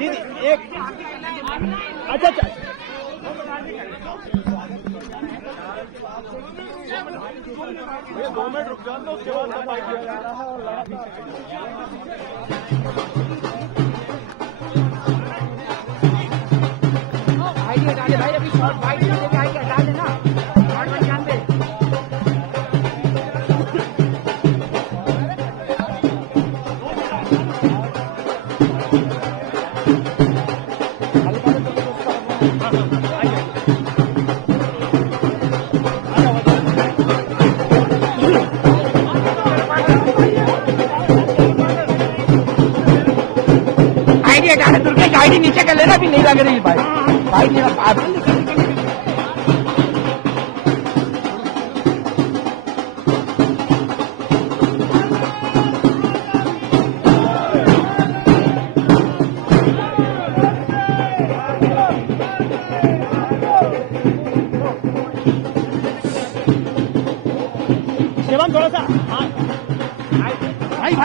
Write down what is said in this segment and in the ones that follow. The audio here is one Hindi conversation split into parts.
दीदी एक अच्छा 2 मिनट रुक जाओ, उसके बाद सफाई किया जा रहा है और भाई हटा दे भाई, अभी शॉर्ट भाई हटा देना, शॉर्ट ध्यान दे। दुर्गेश आईडी नीचे कर लेना, अभी नहीं लग रही भाई, भाई मेरा शिवम थोड़ा सा, हाँ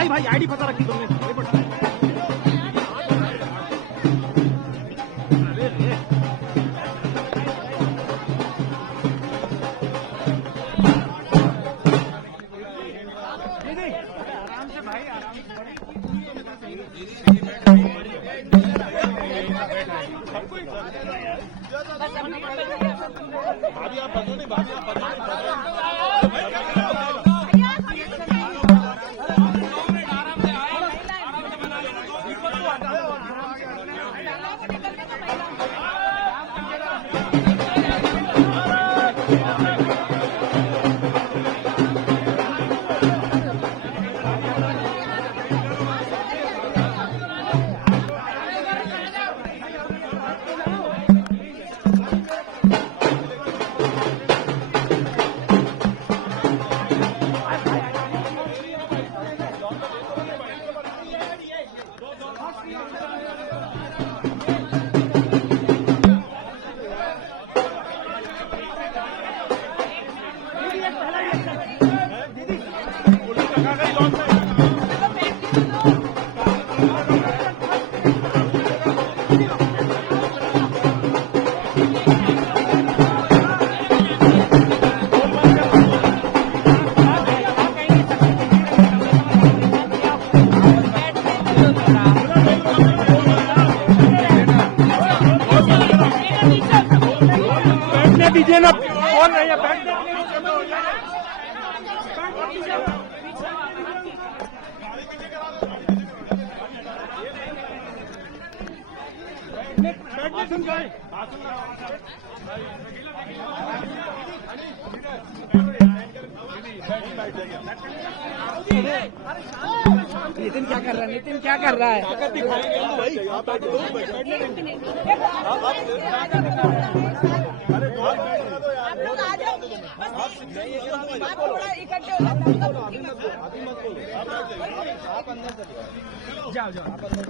भाई आईडी पता रखी तुमने। आराम से भाई, आराम से। भाभी आप बदलो नहीं, भाभी आप बदलो दीजिए ना, कौन नहीं है बैठ नितिन क्या कर रहा है? नितिन क्या कर रहा है? ताकत दिखाएंगे भाई, आप बैठ दो, आप लोग आ जाओ, आप थोड़ा इकट्ठे हो आप अंदर चलिए, जाओ जाओ आप अंदर।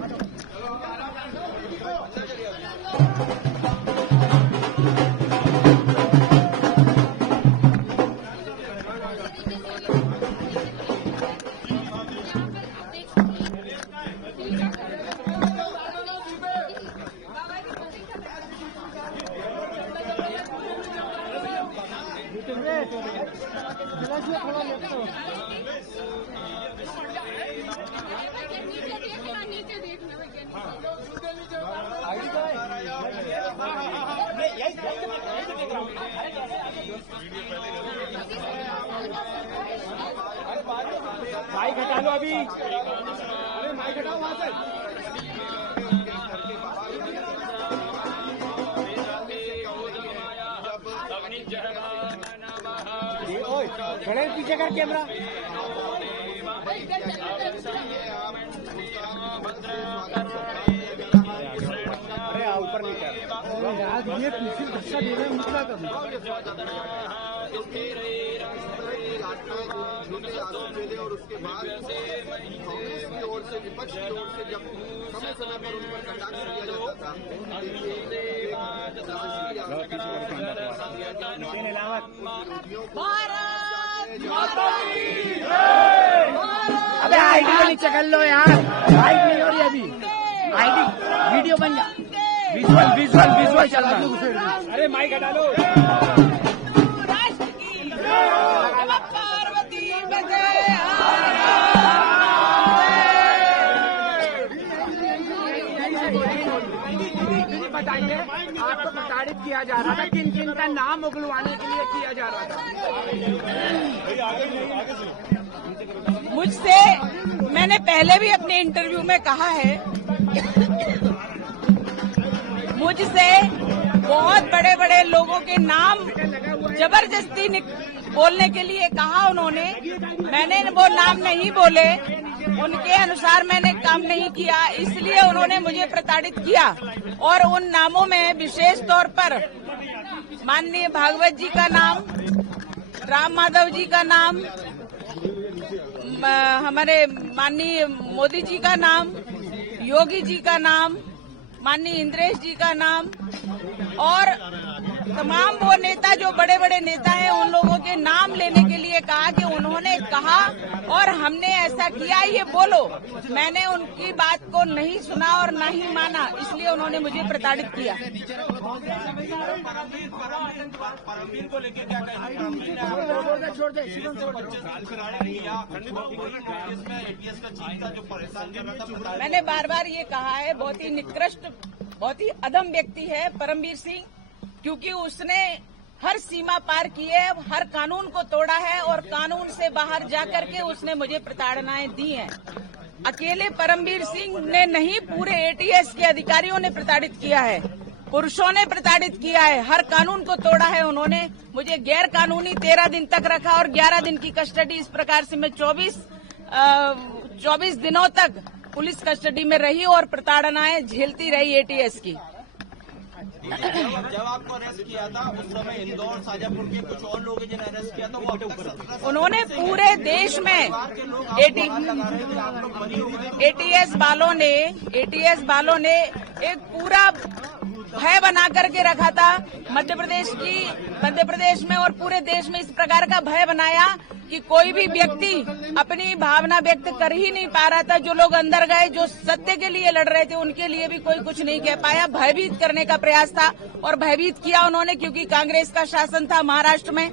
माइक हटा लो अभी, अरे माइक हटाओ वहां से। खड़े पीछे कर कैमरा। अरे ऊपर नहीं कर यार, ये पीछे धक्का दे रहे हैं मुझे कभी। और उसके बाद कांग्रेस की ओर से, विपक्ष की ओर से जब समय समय पर उन पर कटाक्ष किया जाता था, अबे आईडी वाली चकल लो यार, लाइट नहीं हो रही अभी, आईडी वीडियो बन जा, विजुअल चल रहा है। अरे माइक हटा लो। बताइए, आपको प्रताड़ित किया जा रहा था, किन किन का नाम उगलवाने के लिए किया जा रहा था? मुझसे मैंने पहले भी अपने इंटरव्यू में कहा है, मुझसे बहुत बड़े बड़े लोगों के नाम जबरदस्ती बोलने के लिए कहा उन्होंने। मैंने वो नाम नहीं बोले, उनके अनुसार मैंने काम नहीं किया, इसलिए उन्होंने मुझे प्रताड़ित किया। और उन नामों में विशेष तौर पर माननीय भागवत जी का नाम, राम माधव जी का नाम, हमारे माननीय मोदी जी का नाम, योगी जी का नाम, माननीय इंद्रेश जी का नाम और तमाम वो नेता जो बड़े बड़े नेता हैं उन लोगों के नाम लेने के लिए कहा कि उन्होंने कहा और हमने ऐसा किया, ये बोलो। मैंने उनकी बात को नहीं सुना और न ही माना, इसलिए उन्होंने मुझे प्रताड़ित किया। परमवीर को लेकर क्या कहेंगे? मैंने बार बार ये कहा है, बहुत ही निकृष्ट, बहुत ही अधम व्यक्ति है परमवीर सिंह, क्योंकि उसने हर सीमा पार की है, हर कानून को तोड़ा है और कानून से बाहर जाकर के उसने मुझे प्रताड़नाएं दी हैं। अकेले परमवीर सिंह ने नहीं, पूरे एटीएस के अधिकारियों ने प्रताड़ित किया है, पुरुषों ने प्रताड़ित किया है, हर कानून को तोड़ा है। उन्होंने मुझे गैर कानूनी 13 दिन तक रखा और 11 दिन की कस्टडी, इस प्रकार से मैं 24 दिनों तक पुलिस कस्टडी में रही और प्रताड़नाएं झेलती रही एटीएस की। जब आपको अरेस्ट किया था उस समय इंदौर, शाजापुर के कुछ और लोग जिन्हें अरेस्ट किया था, वो उन्होंने पूरे देश में एटीएस वालों ने एक पूरा भय बना करके रखा था। मध्य प्रदेश में और पूरे देश में इस प्रकार का भय बनाया कि कोई भी व्यक्ति अपनी भावना व्यक्त कर ही नहीं पा रहा था। जो लोग अंदर गए, जो सत्य के लिए लड़ रहे थे, उनके लिए भी कोई कुछ नहीं कह पाया। भयभीत करने का प्रयास था और भयभीत किया उन्होंने, क्योंकि कांग्रेस का शासन था महाराष्ट्र में,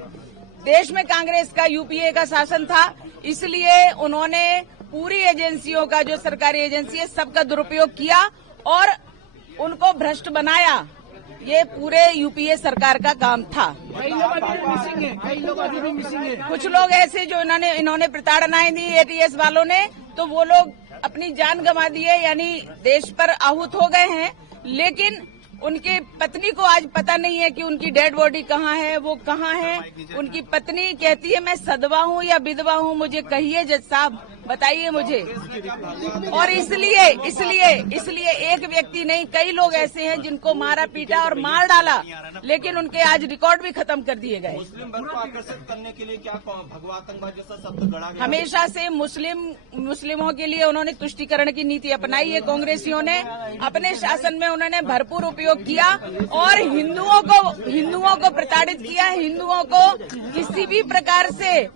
देश में कांग्रेस का यूपीए का शासन था, इसलिए उन्होंने पूरी एजेंसियों का, जो सरकारी एजेंसी है, सबका दुरुपयोग किया और उनको भ्रष्ट बनाया। ये पूरे यूपीए सरकार का काम था। कई लोग अभी भी मिसिंग है। कुछ लोग ऐसे जो इन्होंने प्रताड़नाएं दी एटीएस वालों ने, तो वो लोग अपनी जान गंवा दिए, यानी देश पर आहूत हो गए हैं। लेकिन उनकी पत्नी को आज पता नहीं है कि उनकी डेड बॉडी कहाँ है, वो कहाँ है। उनकी पत्नी कहती है, मैं सदवा हूँ या विधवा हूँ, मुझे कहिए जज साहब, बताइए मुझे। और इसलिए एक व्यक्ति नहीं, कई लोग ऐसे हैं जिनको मारा पीटा और मार डाला, लेकिन उनके आज रिकॉर्ड भी खत्म कर दिए गए। मुस्लिम वर्ग को आकर्षित करने के लिए क्या भगवा आतंकवाद जैसा शब्द गढ़ा गया? हमेशा से मुस्लिमों के लिए उन्होंने तुष्टीकरण की नीति अपनाई है। कांग्रेसियों ने अपने शासन में उन्होंने भरपूर उपयोग किया और हिंदुओं को प्रताड़ित किया। हिंदुओं को किसी भी प्रकार से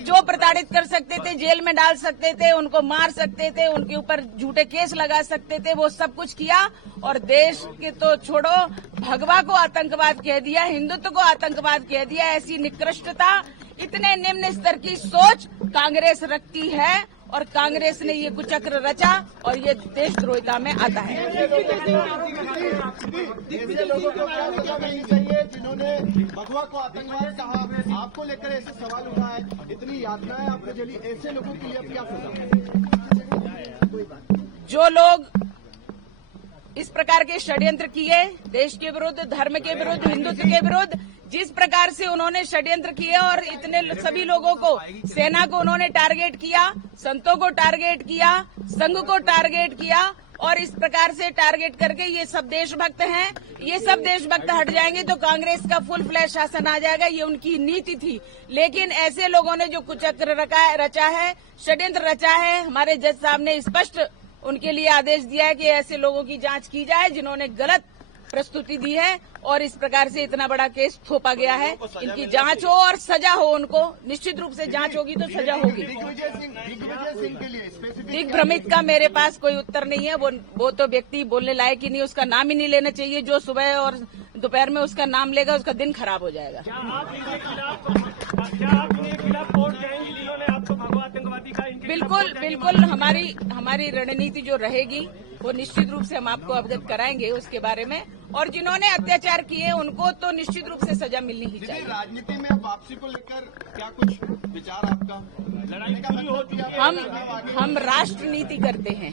जो प्रताड़ित कर सकते थे, जेल में डाल सकते थे, उनको मार सकते थे, उनके ऊपर झूठे केस लगा सकते थे, वो सब कुछ किया। और देश के तो छोड़ो, भगवा को आतंकवाद कह दिया, हिंदुत्व को आतंकवाद कह दिया। ऐसी निकृष्टता, इतने निम्न स्तर की सोच कांग्रेस रखती है और कांग्रेस ने ये कुचक्र रचा और ये देशद्रोहिता में आता है। जिन्होंने भगवा को आतंकवाद कहा, आपको लेकर ऐसे सवाल उठा है, इतनी यातनाएं आपको चली, ऐसे लोगों के लिए क्या सजा? जो लोग इस प्रकार के षड्यंत्र किए, देश के विरुद्ध, धर्म के विरुद्ध, हिंदुत्व के विरुद्ध, जिस प्रकार से उन्होंने षड्यंत्र किए और इतने सभी लोगों को, सेना को उन्होंने टारगेट किया, संतों को टारगेट किया, संघ को टारगेट किया और इस प्रकार से टारगेट करके ये सब देशभक्त हैं। ये सब देशभक्त हट जाएंगे तो कांग्रेस का फुल फ्लैश शासन आ जाएगा, ये उनकी नीति थी। लेकिन ऐसे लोगों ने जो कुचक्र रचा है, षड्यंत्र रचा है, हमारे जज साहब ने स्पष्ट उनके लिए आदेश दिया है कि ऐसे लोगों की जांच की जाए जिन्होंने गलत प्रस्तुति दी है और इस प्रकार से इतना बड़ा केस थोपा गया है। इनकी जांच हो और सजा हो, उनको निश्चित रूप से जांच होगी तो सजा होगी। दिग्विजय सिंह के लिए स्पेसिफिक दिग्भ्रमित का मेरे पास कोई उत्तर नहीं है। वो तो व्यक्ति बोलने लायक ही नहीं, उसका नाम ही नहीं लेना चाहिए। जो सुबह और दोपहर में उसका नाम लेगा उसका दिन खराब हो जाएगा। क्या आप इनके खिलाफ कोर्ट जाएंगी जिन्होंने आपको भगवा आतंकवादी का? बिल्कुल हमारी रणनीति जो रहेगी वो निश्चित रूप से हम आपको अवगत कराएंगे उसके बारे में। और जिन्होंने अत्याचार किए उनको तो निश्चित रूप से सजा मिलनी ही चाहिए। राजनीति में वापसी को लेकर क्या कुछ विचार आपका? लड़ाई पूरी होती है। हम राष्ट्रनीति करते हैं।